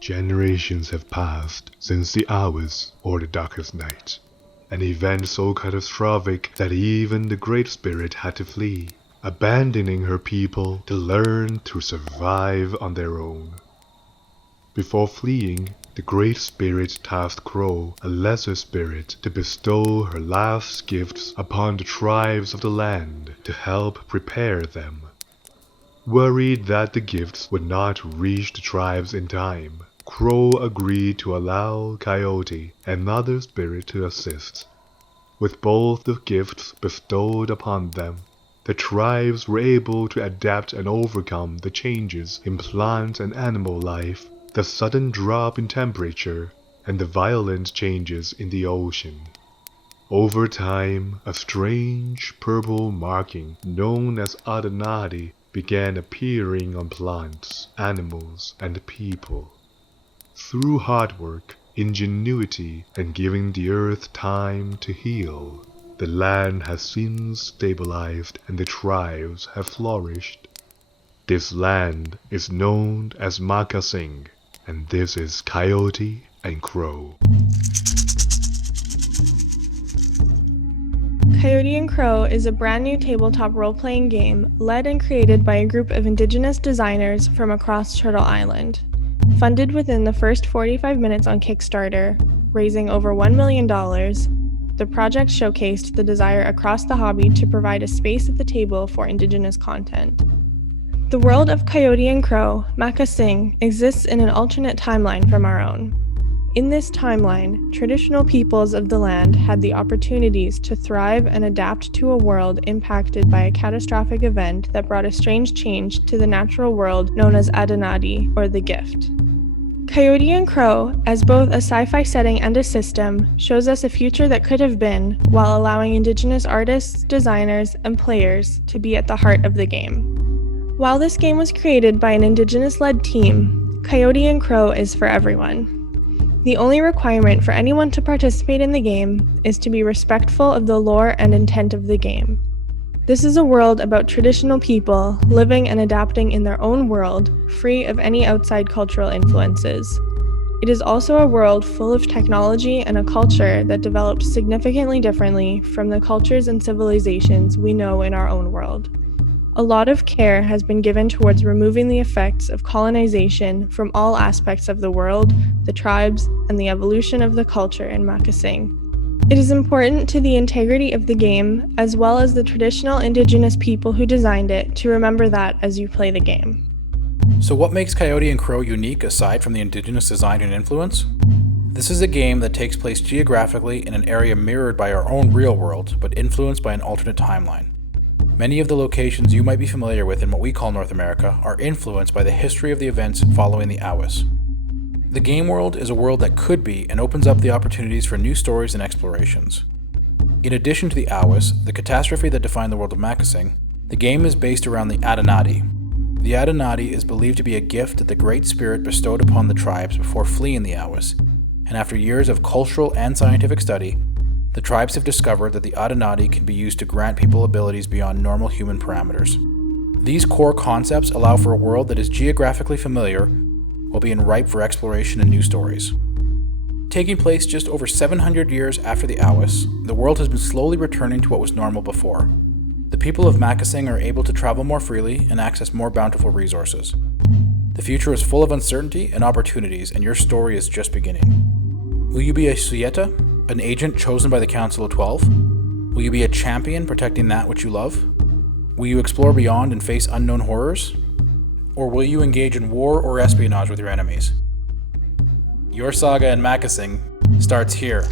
Generations have passed since the hours or the darkest night, an event so catastrophic that even the Great Spirit had to flee, abandoning her people to learn to survive on their own. Before fleeing, the Great Spirit tasked Crow, a lesser spirit, to bestow her last gifts upon the tribes of the land to help prepare them. Worried that the gifts would not reach the tribes in time, Crow agreed to allow Coyote, another spirit, to assist. With both the gifts bestowed upon them, the tribes were able to adapt and overcome the changes in plant and animal life, the sudden drop in temperature, and the violent changes in the ocean. Over time, a strange purple marking known as Adenadi began appearing on plants, animals, and people. Through hard work, ingenuity, and giving the earth time to heal, the land has since stabilized and the tribes have flourished. This land is known as Makasing, and this is Coyote and Crow. Coyote and Crow is a brand new tabletop role-playing game led and created by a group of indigenous designers from across Turtle Island. Funded within the first 45 minutes on Kickstarter, raising over $1 million, the project showcased the desire across the hobby to provide a space at the table for indigenous content. The world of Coyote and Crow, Makasing, exists in an alternate timeline from our own. In this timeline, traditional peoples of the land had the opportunities to thrive and adapt to a world impacted by a catastrophic event that brought a strange change to the natural world known as Adenadi, or the Gift. Coyote and Crow, as both a sci-fi setting and a system, shows us a future that could have been, while allowing indigenous artists, designers, and players to be at the heart of the game. While this game was created by an indigenous-led team, Coyote and Crow is for everyone. The only requirement for anyone to participate in the game is to be respectful of the lore and intent of the game. This is a world about traditional people living and adapting in their own world, free of any outside cultural influences. It is also a world full of technology and a culture that developed significantly differently from the cultures and civilizations we know in our own world. A lot of care has been given towards removing the effects of colonization from all aspects of the world, the tribes, and the evolution of the culture in Makasing. It is important to the integrity of the game, as well as the traditional indigenous people who designed it, to remember that as you play the game. So what makes Coyote and Crow unique aside from the indigenous design and influence? This is a game that takes place geographically in an area mirrored by our own real world, but influenced by an alternate timeline. Many of the locations you might be familiar with in what we call North America are influenced by the history of the events following the Awis. The game world is a world that could be and opens up the opportunities for new stories and explorations. In addition to the Awis, the catastrophe that defined the world of Makasing, the game is based around the Adenadi. The Adenadi is believed to be a gift that the Great Spirit bestowed upon the tribes before fleeing the Awis, and after years of cultural and scientific study, the tribes have discovered that the Adenadi can be used to grant people abilities beyond normal human parameters. These core concepts allow for a world that is geographically familiar while being ripe for exploration and new stories. Taking place just over 700 years after the Awis, the world has been slowly returning to what was normal before. The people of Makasing are able to travel more freely and access more bountiful resources. The future is full of uncertainty and opportunities, and your story is just beginning. Will you be a Suyeta, an agent chosen by the Council of 12? Will you be a champion protecting that which you love? Will you explore beyond and face unknown horrors? Or will you engage in war or espionage with your enemies? Your saga in Makasing starts here.